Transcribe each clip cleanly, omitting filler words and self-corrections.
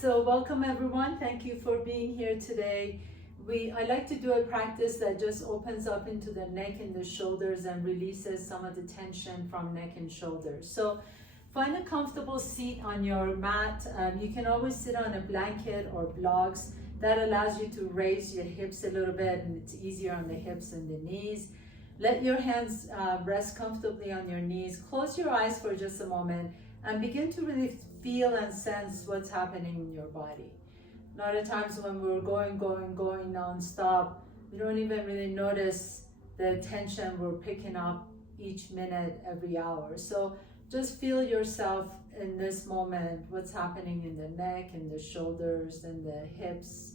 So welcome everyone. Thank you for being here today. I like to do a practice that just opens up into the neck and the shoulders and releases some of the tension from neck and shoulders. So find a comfortable seat on your mat. You can always sit on a blanket or blocks. That allows you to raise your hips a little bit, and it's easier on the hips and the knees. Let your hands rest comfortably on your knees. Close your eyes for just a moment and begin to really feel and sense what's happening in your body. A lot of times when we're going non-stop, we don't even really notice the tension we're picking up each minute, every hour. So just feel yourself in this moment, what's happening in the neck and the shoulders and the hips,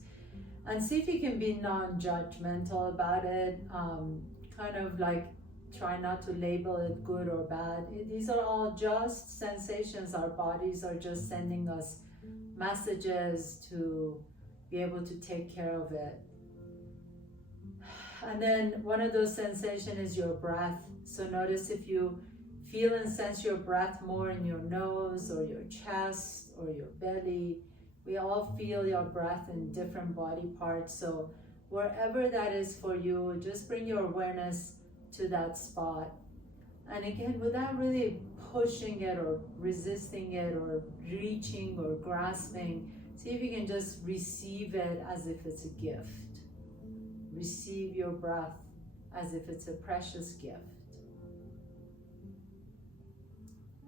and see if you can be non-judgmental about it. Kind of like try not to label it good or bad. These are all just sensations. Our bodies are just sending us messages to be able to take care of it. And then one of those sensations is your breath. So notice if you feel and sense your breath more in your nose or your chest or your belly. We all feel your breath in different body parts. So wherever that is for you, just bring your awareness to that spot. And again, without really pushing it or resisting it or reaching or grasping, see if you can just receive it as if it's a gift. Receive your breath as if it's a precious gift.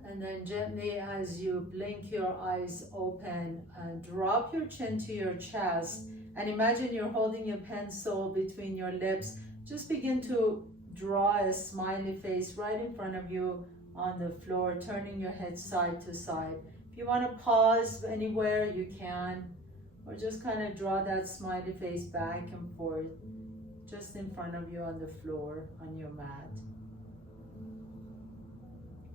And then gently, as you blink your eyes open, drop your chin to your chest and imagine you're holding a pencil between your lips. Just begin to draw a smiley face right in front of you on the floor, turning your head side to side. If you want to pause anywhere, you can, or just kind of draw that smiley face back and forth, just in front of you on the floor, on your mat.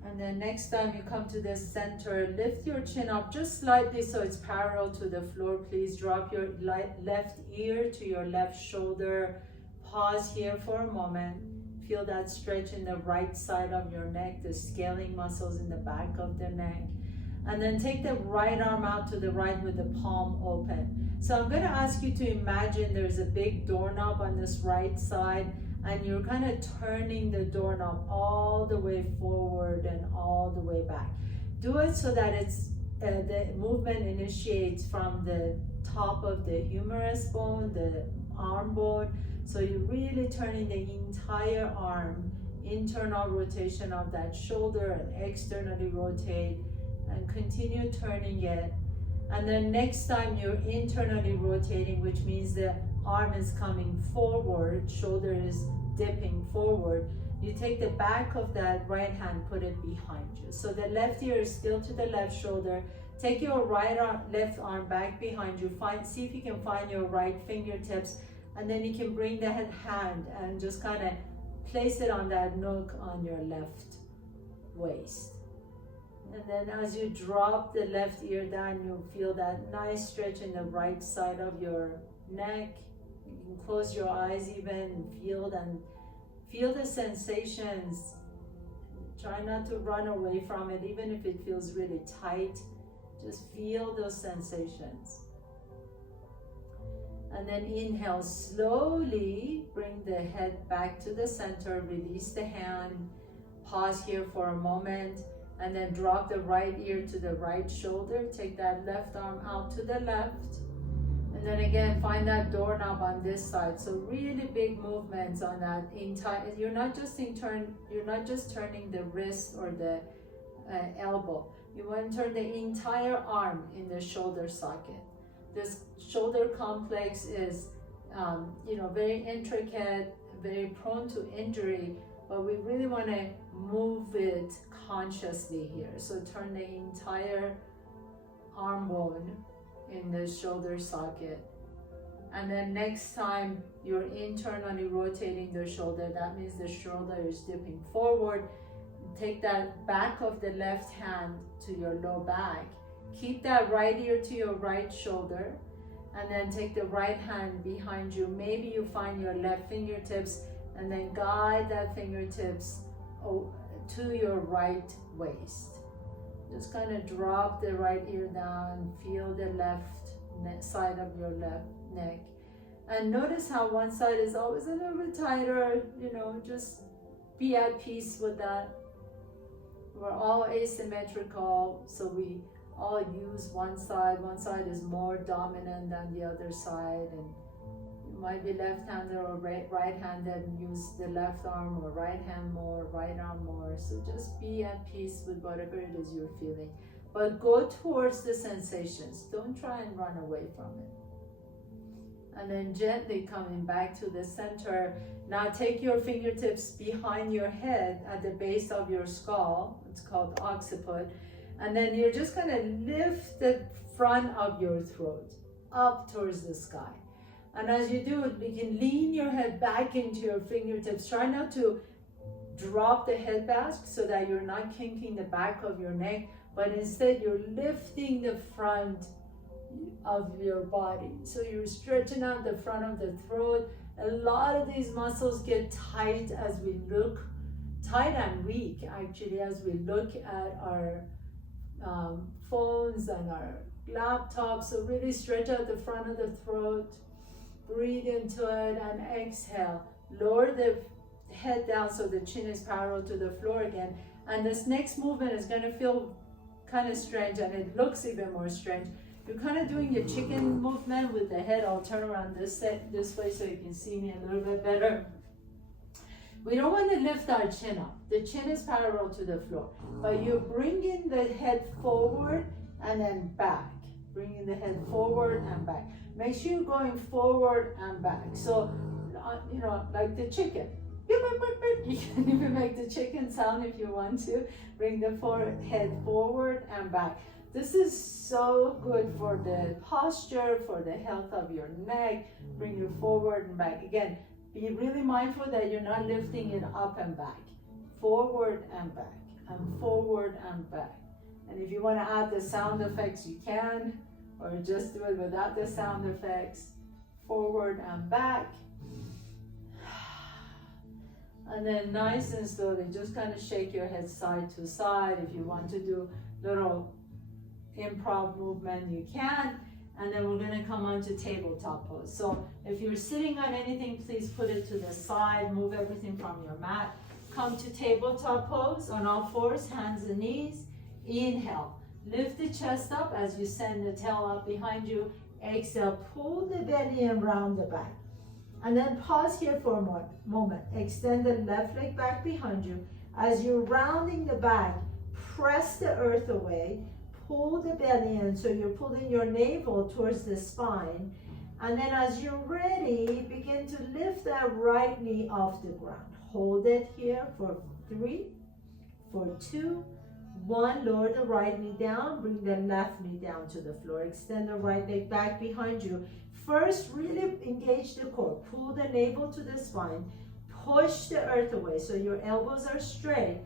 And then next time you come to the center, lift your chin up just slightly so it's parallel to the floor. Please drop your left ear to your left shoulder. Pause here for a moment. Feel that stretch in the right side of your neck, the scaling muscles in the back of the neck. And then take the right arm out to the right with the palm open. So I'm going to ask you to imagine there's a big doorknob on this right side, and you're kind of turning the doorknob all the way forward and all the way back. Do it so that it's the movement initiates from the top of the humerus bone, the arm bone. So you're really turning the entire arm, internal rotation of that shoulder, and externally rotate, and continue turning it. And then next time you're internally rotating, which means the arm is coming forward, shoulder is dipping forward, you take the back of that right hand, put it behind you. So the left ear is still to the left shoulder. Take your left arm back behind you. See if you can find your right fingertips, and then you can bring the hand and just kind of place it on that nook on your left waist. And then as you drop the left ear down, you'll feel that nice stretch in the right side of your neck. You can close your eyes even and feel the sensations. Try not to run away from it, even if it feels really tight. Just feel those sensations. And then inhale, slowly bring the head back to the center, release the hand, pause here for a moment, and then drop the right ear to the right shoulder. Take that left arm out to the left. And then again, find that doorknob on this side. So really big movements on that entire, you're not just turning the wrist or the elbow. You want to turn the entire arm in the shoulder socket. This shoulder complex is, very intricate, very prone to injury, but we really want to move it consciously here. So turn the entire arm bone in the shoulder socket. And then next time you're internally rotating the shoulder, that means the shoulder is dipping forward. Take that back of the left hand to your low back. Keep that right ear to your right shoulder, and then take the right hand behind you. Maybe you find your left fingertips, and then guide that fingertips to your right waist. Just kind of drop the right ear down, feel the left side of your left neck. And notice how one side is always a little bit tighter, you know, just be at peace with that. We're all asymmetrical, so we all use one side. One side is more dominant than the other side, and you might be left-handed or right-handed and use the left arm, or right hand more, right arm more. So just be at peace with whatever it is you're feeling. But go towards the sensations. Don't try and run away from it. And then gently coming back to the center. Now take your fingertips behind your head at the base of your skull. It's called occiput. And then you're just going to lift the front of your throat up towards the sky. And as you do it, you can lean your head back into your fingertips. Try not to drop the head back so that you're not kinking the back of your neck, but instead you're lifting the front of your body. So you're stretching out the front of the throat. A lot of these muscles get tight as we look, tight and weak actually, as we look at our phones and our laptops. So really stretch out the front of the throat, breathe into it, and exhale. Lower the head down so the chin is parallel to the floor again. And this next movement is going to feel kind of strange, and it looks even more strange. You're kind of doing your chicken movement with the head. I'll turn around this way so you can see me a little bit better. We don't want to lift our chin up. The chin is parallel to the floor, but you're bringing the head forward and then back. Bringing the head forward and back. Make sure you're going forward and back. So, you know, like the chicken. You can even make the chicken sound if you want to. Bring the head forward and back. This is so good for the posture, for the health of your neck. Bring you forward and back. Again, be really mindful that you're not lifting it up and back. Forward and back, and forward and back. And if you want to add the sound effects, you can, or just do it without the sound effects. Forward and back. And then nice and slowly, just kind of shake your head side to side. If you want to do little improv movement, you can. And then we're going to come on to tabletop pose. So if you're sitting on anything, please put it to the side. Move everything from your mat. Come to tabletop pose on all fours, hands and knees. Inhale. Lift the chest up as you send the tail up behind you. Exhale. Pull the belly and round the back. And then pause here for a moment. Extend the left leg back behind you. As you're rounding the back, press the earth away. Pull the belly in, so you're pulling your navel towards the spine. And then as you're ready, begin to lift that right knee off the ground. Hold it here for 3, for 2, 1. Lower the right knee down. Bring the left knee down to the floor. Extend the right leg back behind you. First, really engage the core. Pull the navel to the spine. Push the earth away so your elbows are straight.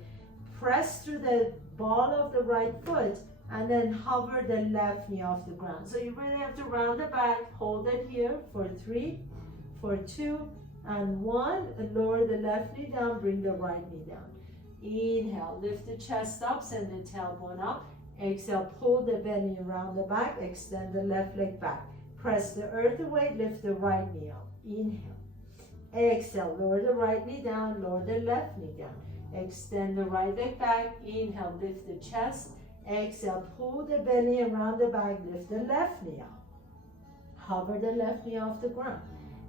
Press through the ball of the right foot, and then hover the left knee off the ground. So you really have to round the back. Hold it here for 3, for 2, and 1. And lower the left knee down. Bring the right knee down. Inhale. Lift the chest up. Send the tailbone up. Exhale. Pull the belly around the back. Extend the left leg back. Press the earth away. Lift the right knee up. Inhale. Exhale. Lower the right knee down. Lower the left knee down. Extend the right leg back. Inhale. Lift the chest. Exhale, pull the belly around the back, lift the left knee up. Hover the left knee off the ground.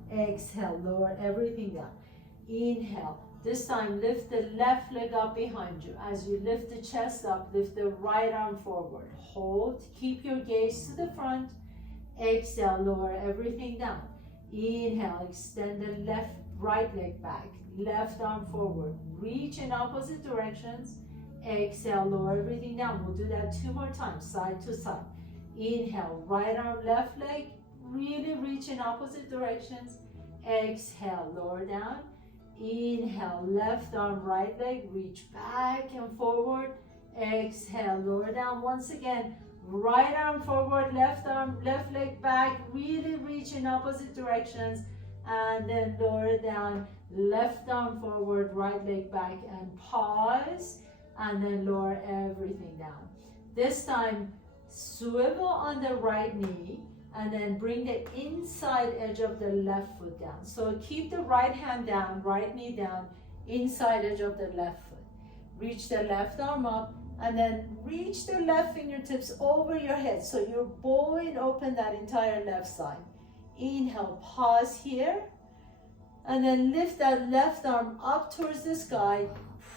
Exhale, lower everything down. Inhale, this time lift the left leg up behind you. As you lift the chest up, lift the right arm forward. Hold, keep your gaze to the front. Exhale, lower everything down. Inhale, extend the right leg back, left arm forward. Reach in opposite directions. Exhale, lower everything down. We'll do that 2 more times, side to side. Inhale, right arm, left leg. Really reach in opposite directions. Exhale, lower down. Inhale, left arm, right leg. Reach back and forward. Exhale, lower down. Once again, right arm forward, left leg back. Really reach in opposite directions. And then lower down, left arm forward, right leg back, and pause. And then lower everything down. This time, swivel on the right knee and then bring the inside edge of the left foot down. So keep the right hand down, right knee down, inside edge of the left foot. Reach the left arm up and then reach the left fingertips over your head. So you're bowing open that entire left side. Inhale, pause here. And then lift that left arm up towards the sky.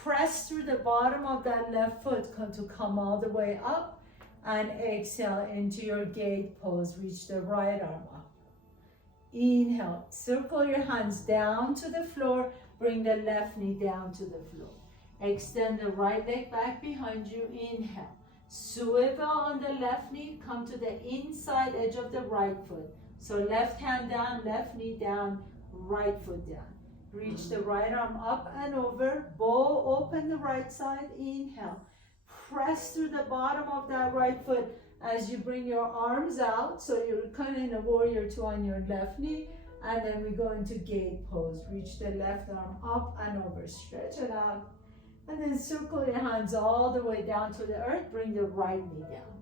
Press through the bottom of that left foot to come all the way up. And exhale into your gate pose. Reach the right arm up. Inhale, circle your hands down to the floor. Bring the left knee down to the floor. Extend the right leg back behind you. Inhale. Swivel on the left knee. Come to the inside edge of the right foot. So left hand down, left knee down, right foot down. Reach the right arm up and over. Bow open the right side. Inhale. Press through the bottom of that right foot as you bring your arms out. So you're kind of in a warrior two on your left knee. And then we go into gate pose. Reach the left arm up and over. Stretch it out. And then circle your hands all the way down to the earth. Bring the right knee down.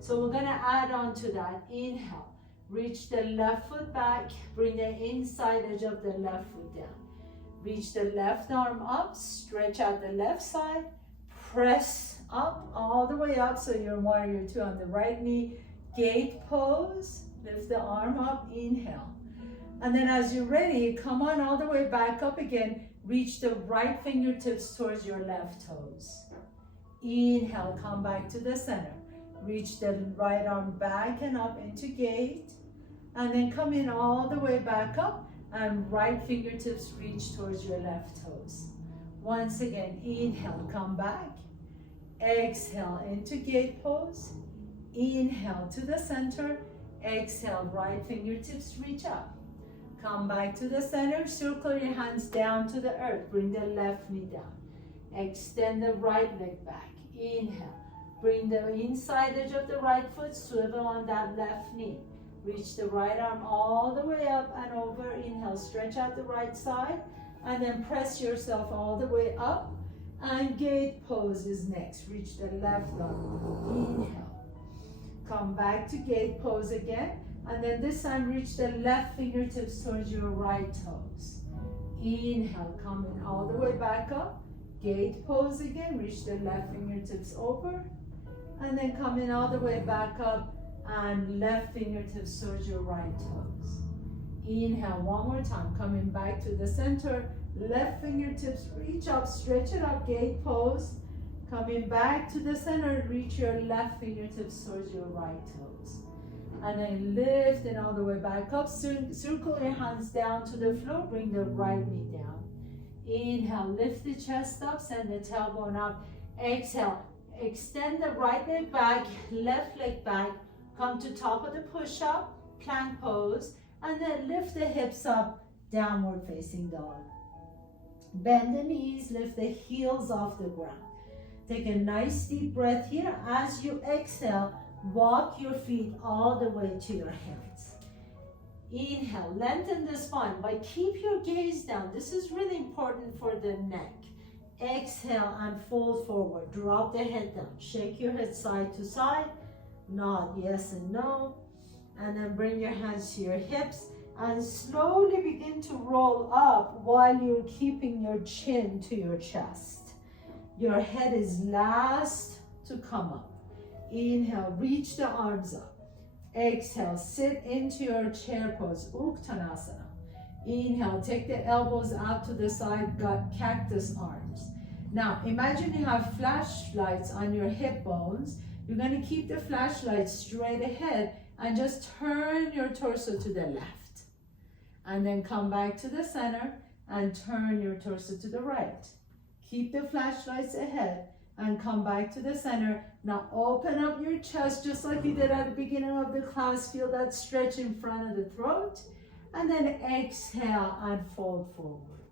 So we're going to add on to that. Inhale. Reach the left foot back. Bring the inside edge of the left foot down. Reach the left arm up. Stretch out the left side. Press up, all the way up. So you're warrior two on the right knee. Gate pose. Lift the arm up. Inhale. And then as you're ready, come on all the way back up again. Reach the right fingertips towards your left toes. Inhale, come back to the center. Reach the right arm back and up into gate. And then come in all the way back up and right fingertips reach towards your left toes. Once again, inhale, come back. Exhale into gate pose. Inhale to the center. Exhale, right fingertips reach up. Come back to the center, circle your hands down to the earth. Bring the left knee down. Extend the right leg back. Inhale. Bring the inside edge of the right foot, swivel on that left knee. Reach the right arm all the way up and over. Inhale, stretch out the right side. And then press yourself all the way up. And gate pose is next. Reach the left arm. Inhale. Come back to gate pose again. And then this time reach the left fingertips towards your right toes. Inhale, come in all the way back up. Gate pose again, reach the left fingertips over. And then come in all the way back up and left fingertips towards your right toes. Inhale, one more time, coming back to the center. Left fingertips reach up, stretch it up, gate pose. Coming back to the center, reach your left fingertips towards your right toes. And then lift and all the way back up. Circle your hands down to the floor. Bring the right knee down. Inhale, lift the chest up, send the tailbone up. Exhale, extend the right leg back, left leg back. Come to top of the push-up, plank pose. And then lift the hips up, downward facing dog. Bend the knees, lift the heels off the ground. Take a nice deep breath here. As you exhale, walk your feet all the way to your hands. Inhale, lengthen the spine, but keep your gaze down. This is really important for the neck. Exhale and fold forward. Drop the head down. Shake your head side to side. Nod yes and no. And then bring your hands to your hips and slowly begin to roll up while you're keeping your chin to your chest. Your head is last to come up. Inhale, reach the arms up. Exhale, sit into your chair pose, Uttanasana. Inhale, take the elbows out to the side, got cactus arms. Now, imagine you have flashlights on your hip bones. You're going to keep the flashlight straight ahead and just turn your torso to the left. And then come back to the center and turn your torso to the right. Keep the flashlights ahead and come back to the center. Now open up your chest just like you did at the beginning of the class. Feel that stretch in front of the throat. And then exhale and fold forward.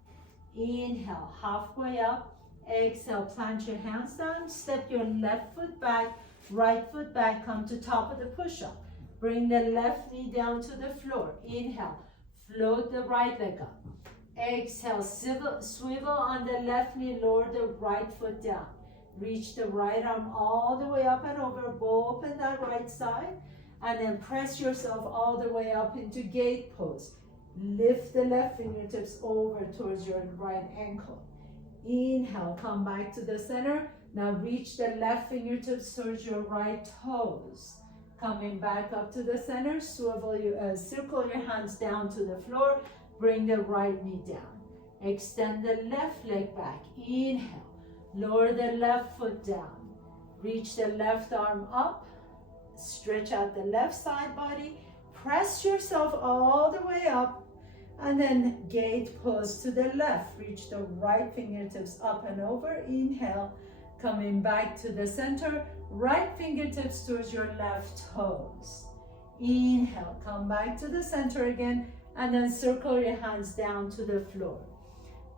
Inhale, halfway up. Exhale, plant your hands down. Step your left foot back, right foot back. Come to top of the push-up. Bring the left knee down to the floor. Inhale, float the right leg up. Exhale, swivel on the left knee, lower the right foot down. Reach the right arm all the way up and over. Open that right side. And then press yourself all the way up into gate pose. Lift the left fingertips over towards your right ankle. Inhale, come back to the center. Now reach the left fingertips towards your right toes. Coming back up to the center, circle your hands down to the floor. Bring the right knee down. Extend the left leg back. Inhale, lower the left foot down. Reach the left arm up. Stretch out the left side body. Press yourself all the way up. And then gate pose to the left. Reach the right fingertips up and over. Inhale, coming back to the center. Right fingertips towards your left toes. Inhale, come back to the center again. And then circle your hands down to the floor.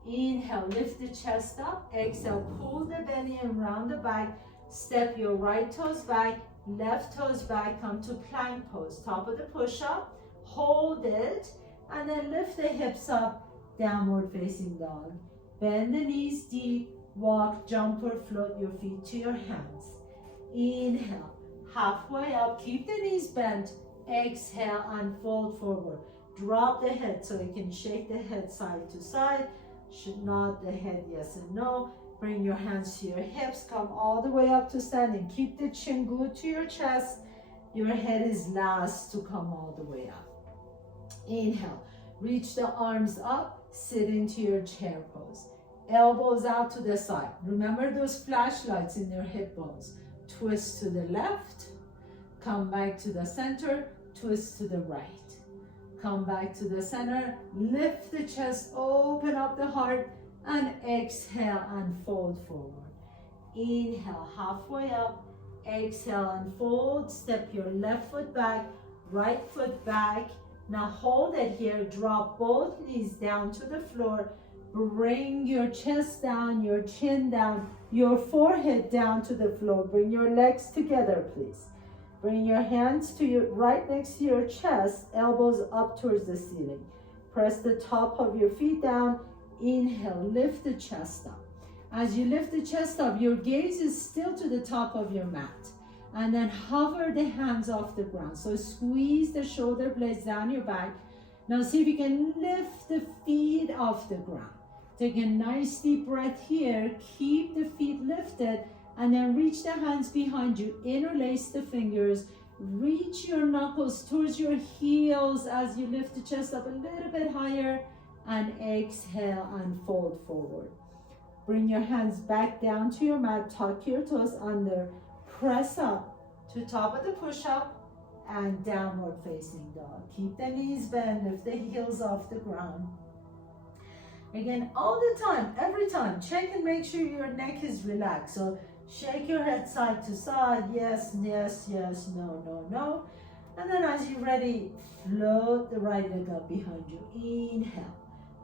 Inhale, lift the chest up. Exhale, pull the belly and round the back. Step your right toes back, left toes back. Come to plank pose. Top of the push-up. Hold it. And then lift the hips up, downward facing dog. Bend the knees deep, walk, jump or float your feet to your hands. Inhale, halfway up, keep the knees bent. Exhale and fold forward. Drop the head so you can shake the head side to side. Should nod the head yes and no. Bring your hands to your hips, come all the way up to standing. Keep the chin glued to your chest. Your head is last to come all the way up. Inhale, reach the arms up, sit into your chair pose. Elbows out to the side. Remember those flashlights in your hip bones. Twist to the left, come back to the center, twist to the right. Come back to the center, lift the chest, open up the heart, and exhale and fold forward. Inhale, halfway up, exhale and fold. Step your left foot back, right foot back. Now hold it here, drop both knees down to the floor. Bring your chest down, your chin down, your forehead down to the floor. Bring your legs together, please. Bring your hands to your right next to your chest, elbows up towards the ceiling. Press the top of your feet down. Inhale, lift the chest up. As you lift the chest up, your gaze is still to the top of your mat. And then hover the hands off the ground. So squeeze the shoulder blades down your back. Now see if you can lift the feet off the ground. Take a nice deep breath here. Keep the feet lifted. And then reach the hands behind you. Interlace the fingers. Reach your knuckles towards your heels as you lift the chest up a little bit higher. And exhale and fold forward. Bring your hands back down to your mat. Tuck your toes under. Press up to top of the push-up and downward facing dog. Keep the knees bent, lift the heels off the ground. Again, all the time, every time, check and make sure your neck is relaxed. So shake your head side to side, yes, yes, yes, no, no, no. And then as you're ready, float the right leg up behind you. Inhale.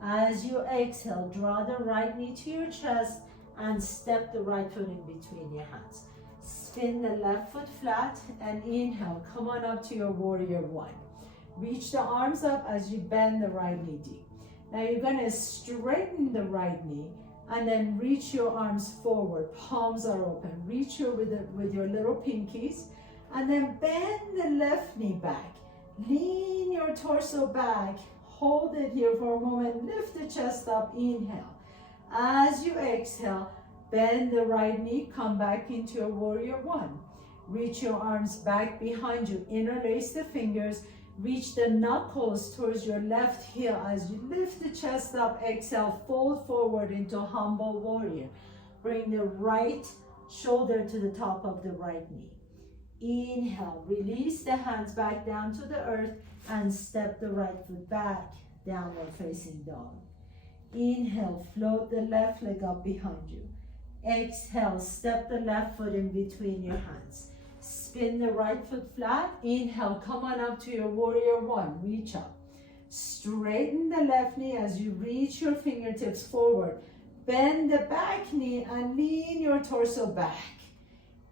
As you exhale, draw the right knee to your chest and step the right foot in between your hands. Spin the left foot flat and inhale. Come on up to your warrior one. Reach the arms up as you bend the right knee deep. Now you're going to straighten the right knee and then reach your arms forward. Palms are open. Reach your with your little pinkies and then bend the left knee back. Lean your torso back. Hold it here for a moment. Lift the chest up. Inhale. As you exhale, bend the right knee, come back into your warrior one. Reach your arms back behind you. Interlace the fingers. Reach the knuckles towards your left heel. As you lift the chest up, exhale, fold forward into humble warrior. Bring the right shoulder to the top of the right knee. Inhale, release the hands back down to the earth and step the right foot back, downward facing dog. Inhale, float the left leg up behind you. Exhale, step the left foot in between your hands. Spin the right foot flat. Inhale, come on up to your warrior one. Reach up. Straighten the left knee as you reach your fingertips forward. Bend the back knee and lean your torso back.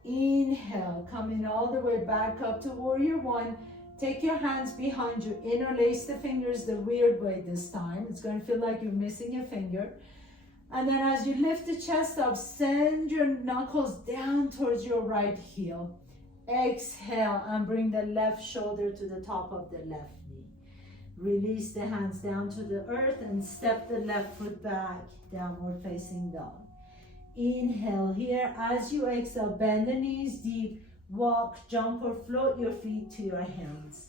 Inhale, coming all the way back up to warrior one. Take your hands behind you. Interlace the fingers the weird way this time. It's going to feel like you're missing a finger. And then as you lift the chest up, send your knuckles down towards your right heel. Exhale and bring the left shoulder to the top of the left knee. Release the hands down to the earth and step the left foot back, downward facing dog. Inhale here. As you exhale, bend the knees deep. Walk, jump, or float your feet to your hands.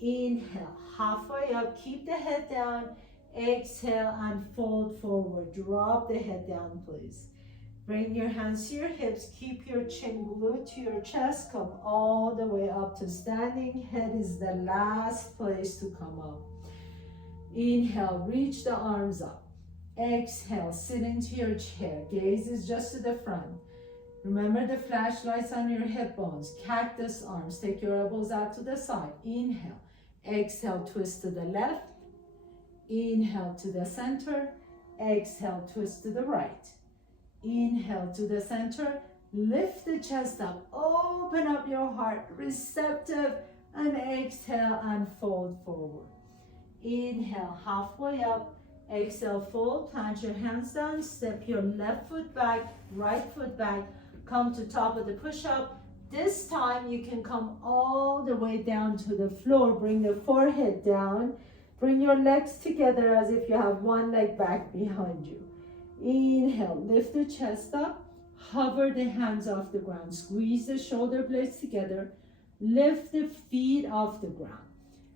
Inhale, halfway up, keep the head down. Exhale and fold forward. Drop the head down, please. Bring your hands to your hips. Keep your chin glued to your chest. Come all the way up to standing. Head is the last place to come up. Inhale, reach the arms up. Exhale, sit into your chair. Gaze is just to the front. Remember the flashlights on your hip bones. Cactus arms. Take your elbows out to the side. Inhale. Exhale, twist to the left. Inhale to the center. Exhale, twist to the right. Inhale to the center. Lift the chest up. Open up your heart. Receptive. And exhale and fold forward. Inhale, halfway up. Exhale, fold. Plant your hands down. Step your left foot back. Right foot back. Come to top of the push-up. This time you can come all the way down to the floor. Bring the forehead down. Bring your legs together as if you have one leg back behind you. Inhale, lift the chest up. Hover the hands off the ground. Squeeze the shoulder blades together. Lift the feet off the ground.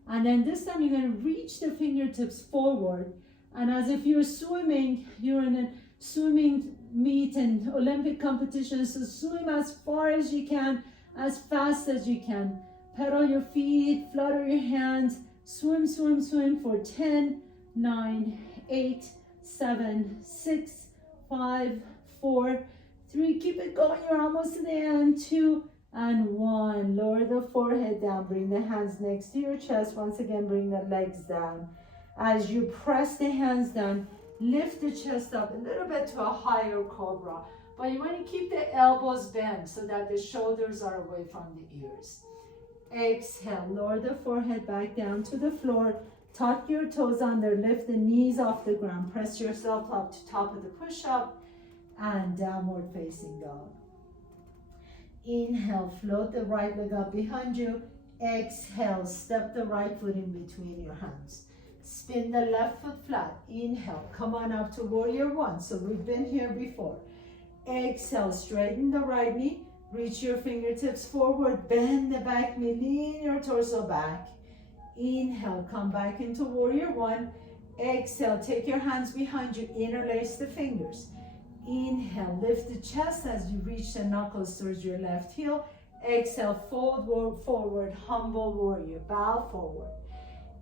And then this time you're going to reach the fingertips forward. And as if you're swimming, you're in a swimming meet and Olympic competition. So swim as far as you can, as fast as you can. Pedal your feet, flutter your hands. Swim, swim, swim for 10, 9, 8, 7, 6, 5, 4, 3. Keep it going. You're almost to the end. 2 and 1. Lower the forehead down. Bring the hands next to your chest. Once again, bring the legs down. As you press the hands down, lift the chest up a little bit to a higher cobra. But you want to keep the elbows bent so that the shoulders are away from the ears. Exhale, lower the forehead back down to the floor. Tuck your toes under, lift the knees off the ground. Press yourself up to top of the push-up and downward facing dog. Inhale, float the right leg up behind you. Exhale, step the right foot in between your hands. Spin the left foot flat. Inhale, come on up to warrior one. So we've been here before. Exhale, straighten the right knee. Reach your fingertips forward, bend the back knee, lean your torso back. Inhale, come back into warrior one. Exhale, take your hands behind you, interlace the fingers. Inhale, lift the chest as you reach the knuckles towards your left heel. Exhale, fold forward, humble warrior, bow forward.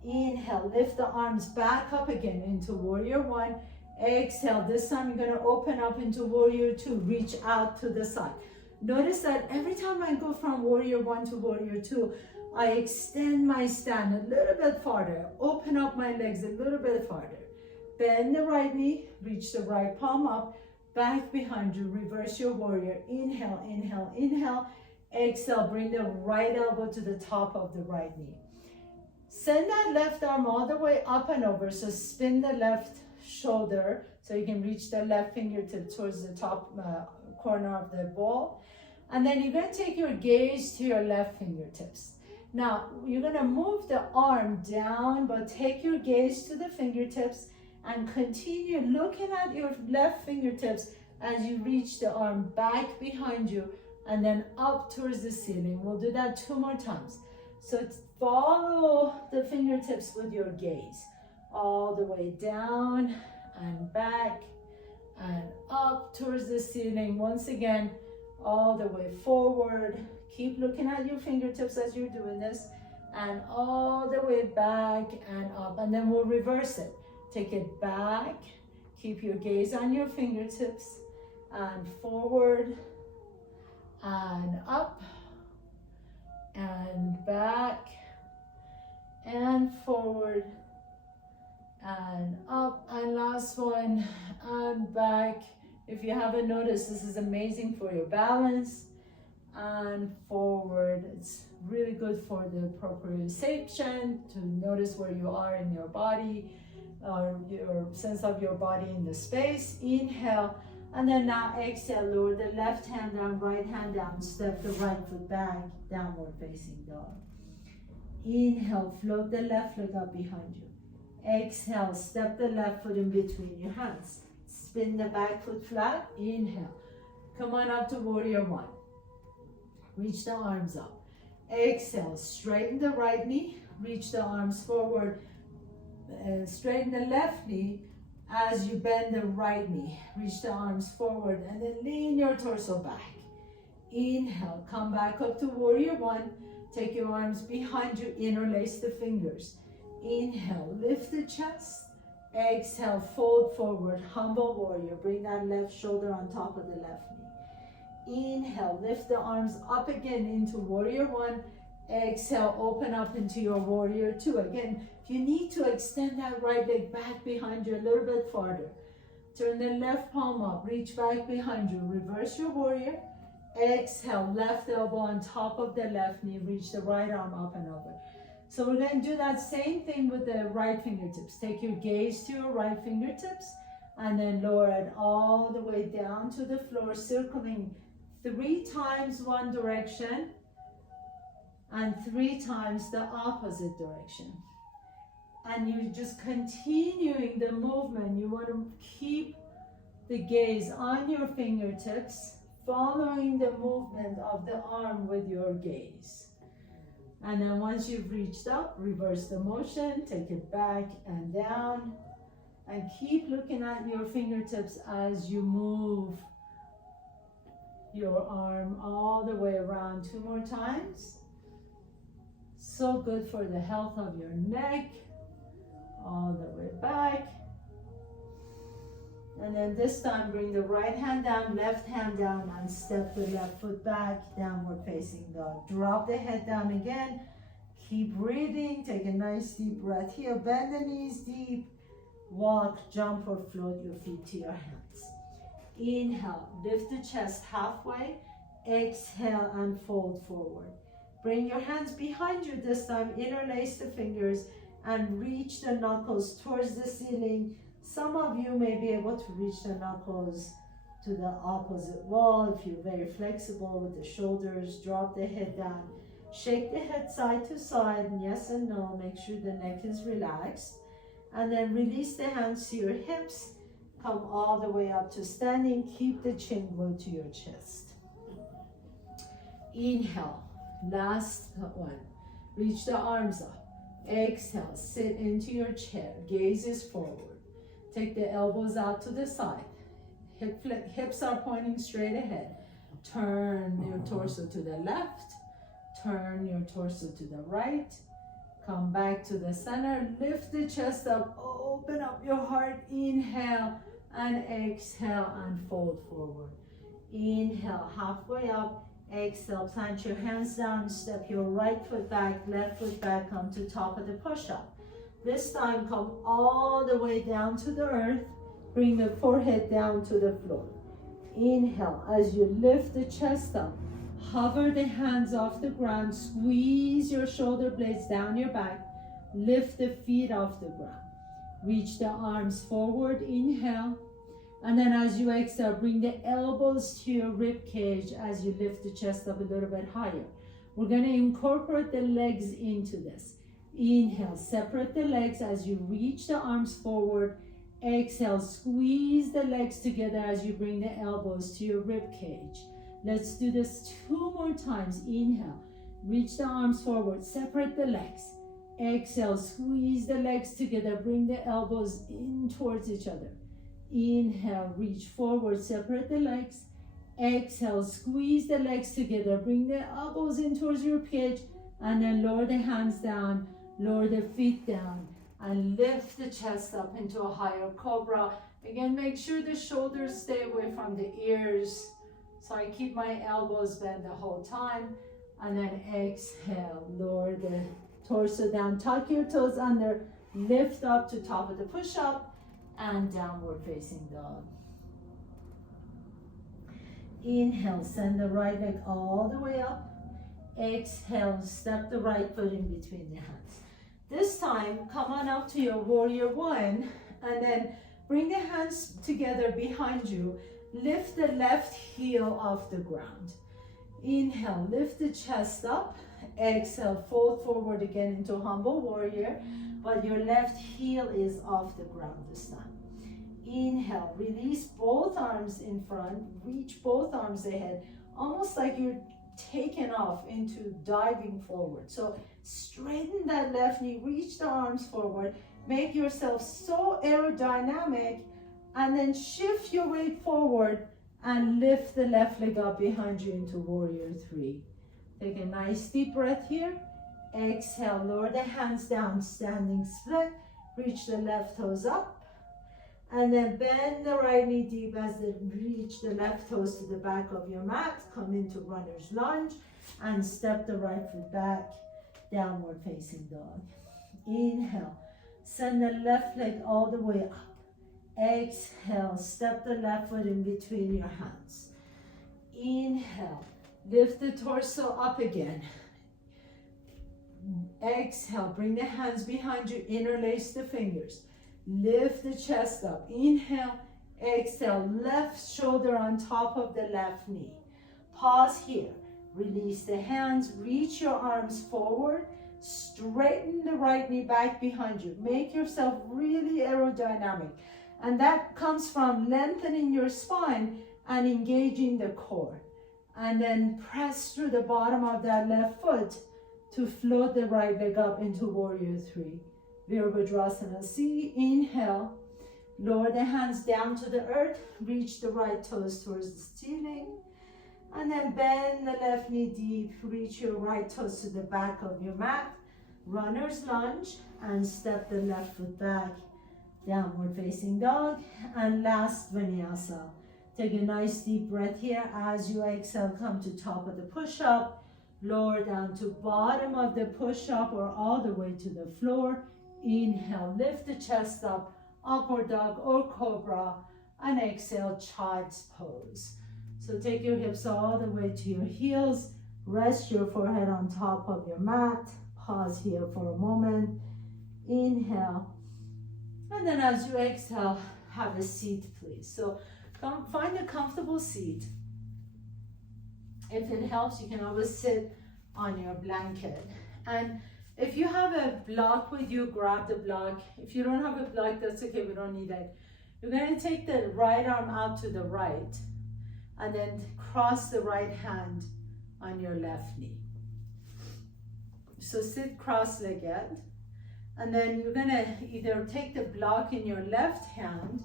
Inhale, lift the arms back up again into warrior one. Exhale, this time you're gonna open up into warrior two, reach out to the side. Notice that every time I go from warrior one to warrior two, I extend my stand a little bit farther, open up my legs a little bit farther. Bend the right knee, reach the right palm up, back behind you, reverse your warrior. Inhale, inhale, inhale. Exhale, bring the right elbow to the top of the right knee. Send that left arm all the way up and over, so spin the left shoulder so you can reach the left fingertip towards the top corner of the ball. And then you're going to take your gaze to your left fingertips. Now, you're going to move the arm down, but take your gaze to the fingertips and continue looking at your left fingertips as you reach the arm back behind you and then up towards the ceiling. We'll do that 2 more times. So follow the fingertips with your gaze all the way down and back and up towards the ceiling. Once again, all the way forward. Keep looking at your fingertips as you're doing this, and all the way back and up. And then we'll reverse it. Take it back. Keep your gaze on your fingertips and forward and up and back and forward and up, and last one, and back. If you haven't noticed, this is amazing for your balance. And forward. It's really good for the proprioception, to notice where you are in your body. or your sense of your body in the space. Inhale, and then now exhale, lower the left hand down, right hand down, step the right foot back, downward facing dog. Inhale, float the left leg up behind you. Exhale, step the left foot in between your hands. Spin the back foot flat. Inhale. Come on up to warrior one. Reach the arms up. Exhale, straighten the right knee. Reach the arms forward. Straighten the left knee as you bend the right knee. Reach the arms forward and then lean your torso back. Inhale, come back up to warrior one. Take your arms behind you, interlace the fingers. Inhale, lift the chest. Exhale, fold forward, humble warrior. Bring that left shoulder on top of the left knee. Inhale, lift the arms up again into warrior one. Exhale, open up into your warrior two. Again, if you need to extend that right leg back behind you a little bit farther. Turn the left palm up, reach back behind you. Reverse your warrior. Exhale, left elbow on top of the left knee. Reach the right arm up and over. So we're going to do that same thing with the right fingertips. Take your gaze to your right fingertips and then lower it all the way down to the floor, circling 3 times one direction and 3 times the opposite direction. And you're just continuing the movement. You want to keep the gaze on your fingertips, following the movement of the arm with your gaze. And then once you've reached up, reverse the motion, take it back and down, and keep looking at your fingertips as you move your arm all the way around 2 more times. So good for the health of your neck, all the way back. And then this time, bring the right hand down, left hand down, and step the left foot back, downward facing dog. Drop the head down again. Keep breathing. Take a nice deep breath here. Bend the knees deep. Walk, jump, or float your feet to your hands. Inhale, lift the chest halfway. Exhale, and fold forward. Bring your hands behind you this time. Interlace the fingers and reach the knuckles towards the ceiling. Some of you may be able to reach the knuckles to the opposite wall. If you're very flexible with the shoulders, drop the head down. Shake the head side to side, yes and no. Make sure the neck is relaxed. And then release the hands to your hips. Come all the way up to standing. Keep the chin glued to your chest. Inhale, last one. Reach the arms up. Exhale, sit into your chair. Gaze is forward. Take the elbows out to the side. Hips are pointing straight ahead. Turn your torso to the left. Turn your torso to the right. Come back to the center. Lift the chest up. Open up your heart. Inhale and exhale and fold forward. Inhale, halfway up. Exhale, plant your hands down. Step your right foot back, left foot back. Come to top of the push-up. This time, come all the way down to the earth. Bring the forehead down to the floor. Inhale, as you lift the chest up, hover the hands off the ground. Squeeze your shoulder blades down your back. Lift the feet off the ground. Reach the arms forward. Inhale. And then as you exhale, bring the elbows to your rib cage as you lift the chest up a little bit higher. We're going to incorporate the legs into this. Inhale, separate the legs as you reach the arms forward. Exhale, squeeze the legs together as you bring the elbows to your rib cage. Let's do this 2 more times. Inhale, reach the arms forward, separate the legs. Exhale, squeeze the legs together, bring the elbows in towards each other. Inhale, reach forward, separate the legs. Exhale, squeeze the legs together, bring the elbows in towards your rib cage, and then lower the hands down. Lower the feet down and lift the chest up into a higher cobra. Again, make sure the shoulders stay away from the ears. So I keep my elbows bent the whole time. And then exhale, lower the torso down. Tuck your toes under. Lift up to top of the push-up and downward facing dog. Inhale, send the right leg all the way up. Exhale, step the right foot in between the hands. This time, come on up to your warrior one, and then bring the hands together behind you. Lift the left heel off the ground. Inhale, lift the chest up. Exhale, fold forward again into humble warrior, but your left heel is off the ground this time. Inhale, release both arms in front, reach both arms ahead, almost like you're taken off into diving forward. So straighten that left knee, reach the arms forward, make yourself so aerodynamic, and then shift your weight forward and lift the left leg up behind you into warrior three. Take a nice deep breath here. Exhale, lower the hands down, standing split. Reach the left toes up. And then bend the right knee deep as they reach the left toes to the back of your mat. Come into runner's lunge and step the right foot back, downward facing dog. Inhale, send the left leg all the way up. Exhale, step the left foot in between your hands. Inhale, lift the torso up again. Exhale, bring the hands behind you, interlace the fingers. Lift the chest up. Inhale, exhale, left shoulder on top of the left knee. Pause here. Release the hands, reach your arms forward, straighten the right knee back behind you. Make yourself really aerodynamic. And that comes from lengthening your spine and engaging the core. And then press through the bottom of that left foot to float the right leg up into warrior three. Virabhadrasana C. Inhale, lower the hands down to the earth, reach the right toes towards the ceiling, and then bend the left knee deep, reach your right toes to the back of your mat, runner's lunge, and step the left foot back, downward facing dog, and last vinyasa. Take a nice deep breath here. As you exhale, come to top of the push-up, lower down to bottom of the push-up or all the way to the floor. Inhale, lift the chest up, upward dog or cobra, and exhale, child's pose. So take your hips all the way to your heels, rest your forehead on top of your mat, pause here for a moment, inhale, and then as you exhale, have a seat please. So find a comfortable seat. If it helps, you can always sit on your blanket. And if you have a block with you, grab the block. If you don't have a block, that's okay, we don't need it. You're gonna take the right arm out to the right and then cross the right hand on your left knee. So sit cross-legged, and then you're gonna either take the block in your left hand,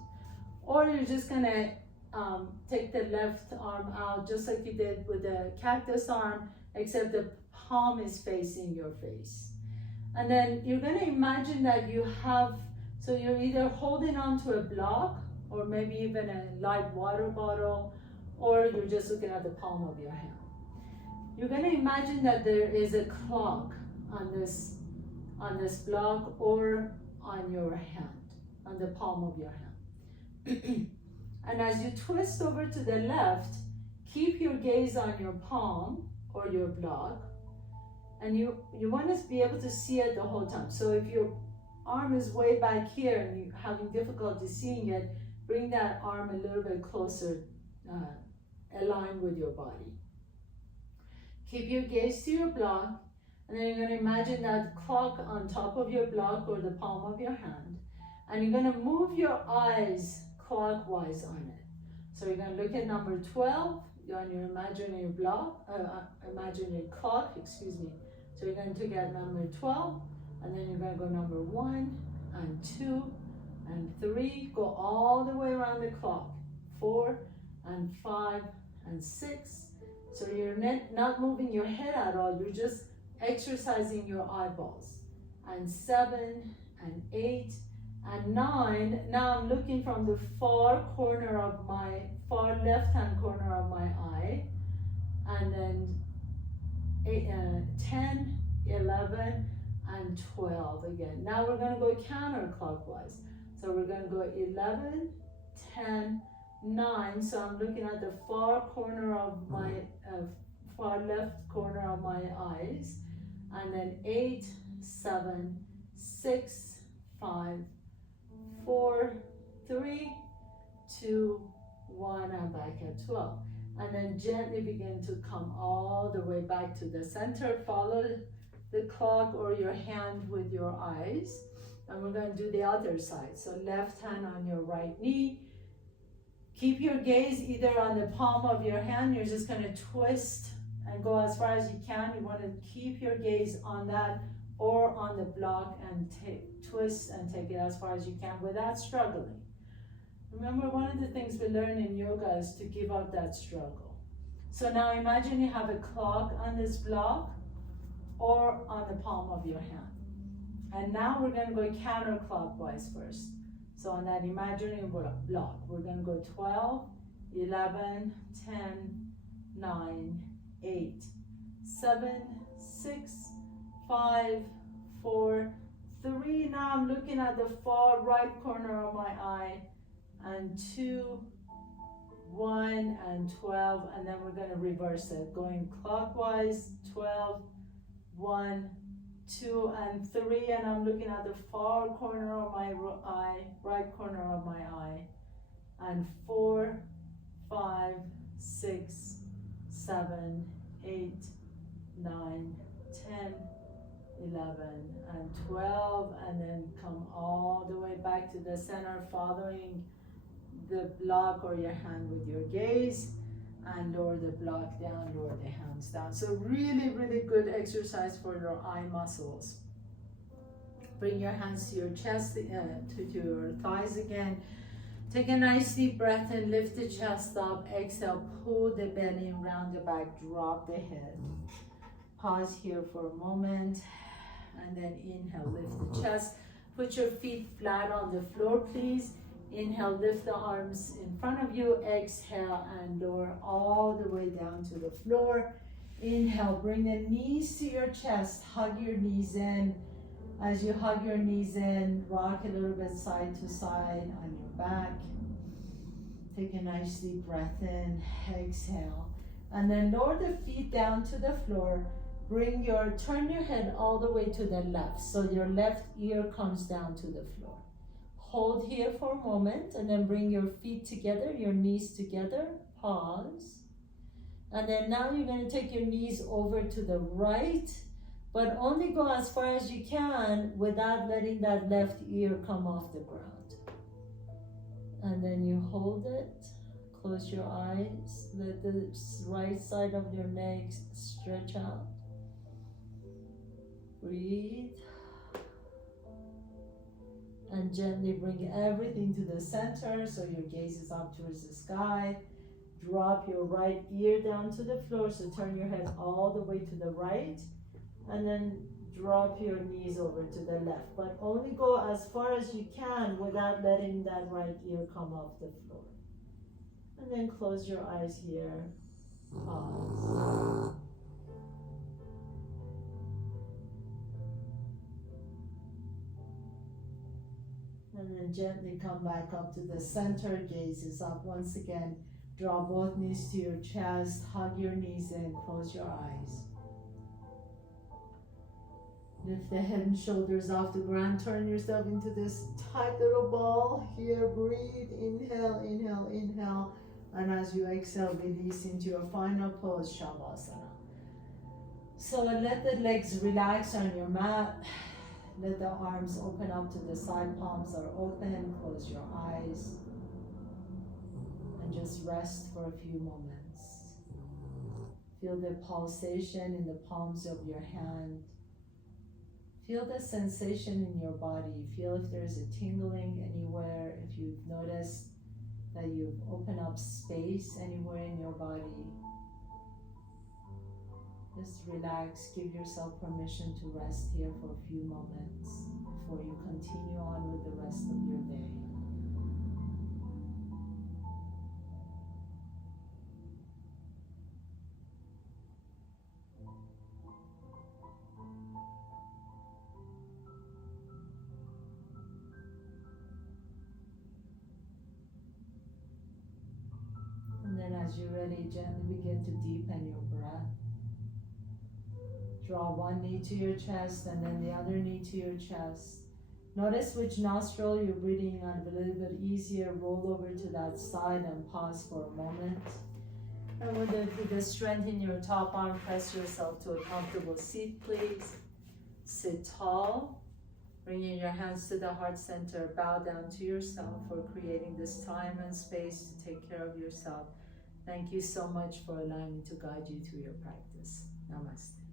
or you're just gonna take the left arm out just like you did with the cactus arm, except the palm is facing your face. And then you're gonna imagine that you have, so you're either holding onto a block or maybe even a light water bottle, or you're just looking at the palm of your hand. You're gonna imagine that there is a clock on this block or on your hand, on the palm of your hand. And as you twist over to the left, keep your gaze on your palm or your block, and you want to be able to see it the whole time. So if your arm is way back here and you're having difficulty seeing it, bring that arm a little bit closer, aligned with your body. Keep your gaze to your block, and then you're going to imagine that clock on top of your block or the palm of your hand, and you're going to move your eyes clockwise on it. So you're going to look at number 12 on your imaginary block, imaginary clock, excuse me. So you're going to get number 12, and then you're going to go number 1 and 2 and 3, go all the way around the clock, 4 and 5 and 6. So you're not moving your head at all, you're just exercising your eyeballs. And 7 and 8 and 9. Now I'm looking from the far corner of my, far left-hand corner of my eye. And then 10, 11, and 12 again. Now we're going to go counterclockwise. So we're going to go 11, 10, 9. So I'm looking at the far corner of my, far left corner of my eyes. And then 8, 7, 6, 5, 4, 3, 2, 1, and back at 12. And then gently begin to come all the way back to the center. Follow the clock or your hand with your eyes. And we're going to do the other side. So left hand on your right knee. Keep your gaze either on the palm of your hand. You're just going to twist and go as far as you can. You want to keep your gaze on that or on the block and twist and take it as far as you can without struggling. Remember, one of the things we learn in yoga is to give up that struggle. So now imagine you have a clock on this block or on the palm of your hand. And now we're going to go counterclockwise first. So on that imaginary block, we're going to go 12, 11, 10, 9, 8, 7, 6, 5, 4, 3. Now I'm looking at the far right corner of my eye. And 2, 1, and 12, and then we're going to reverse it, going clockwise, 12, 1, 2, and 3, and I'm looking at the far corner of my eye, right corner of my eye, and 4, 5, 6, 7, 8, 9, 10, 11, and 12, and then come all the way back to the center, following the block or your hand with your gaze, and lower the block down, lower the hands down. So really, really good exercise for your eye muscles. Bring your hands to your chest, to your thighs again. Take a nice deep breath in, lift the chest up, exhale, pull the belly around the back, drop the head. Pause here for a moment, and then inhale, lift the chest. Put your feet flat on the floor, please. Inhale, lift the arms in front of you. Exhale and lower all the way down to the floor. Inhale, bring the knees to your chest. Hug your knees in. As you hug your knees in, rock a little bit side to side on your back. Take a nice deep breath in. Exhale. And then lower the feet down to the floor. Turn your head all the way to the left. So your left ear comes down to the floor. Hold here for a moment and then bring your feet together, your knees together. Pause. And then now you're going to take your knees over to the right, but only go as far as you can without letting that left ear come off the ground. And then you hold it. Close your eyes. Let the right side of your neck stretch out. Breathe. And gently bring everything to the center so your gaze is up towards the sky. Drop your right ear down to the floor, so turn your head all the way to the right. And then drop your knees over to the left. But only go as far as you can without letting that right ear come off the floor. And then close your eyes here. Pause. And then gently come back up to the center, gaze is up once again. Draw both knees to your chest, hug your knees in, close your eyes. Lift the head and shoulders off the ground, turn yourself into this tight little ball. Here, breathe, inhale, inhale, inhale. And as you exhale, release into your final pose, Shavasana. So let the legs relax on your mat. Let the arms open up to the side, palms are open, close your eyes. And just rest for a few moments. Feel the pulsation in the palms of your hand. Feel the sensation in your body. Feel if there's a tingling anywhere, if you've noticed that you've opened up space anywhere in your body. Just relax, give yourself permission to rest here for a few moments before you continue on with the rest of your day. And then as you're ready, gently begin to deepen your breath. Draw one knee to your chest and then the other knee to your chest. Notice which nostril you're breathing out a little bit easier. Roll over to that side and pause for a moment. And with the strength in your top arm, press yourself to a comfortable seat, please. Sit tall. Bringing your hands to the heart center. Bow down to yourself for creating this time and space to take care of yourself. Thank you so much for allowing me to guide you through your practice. Namaste.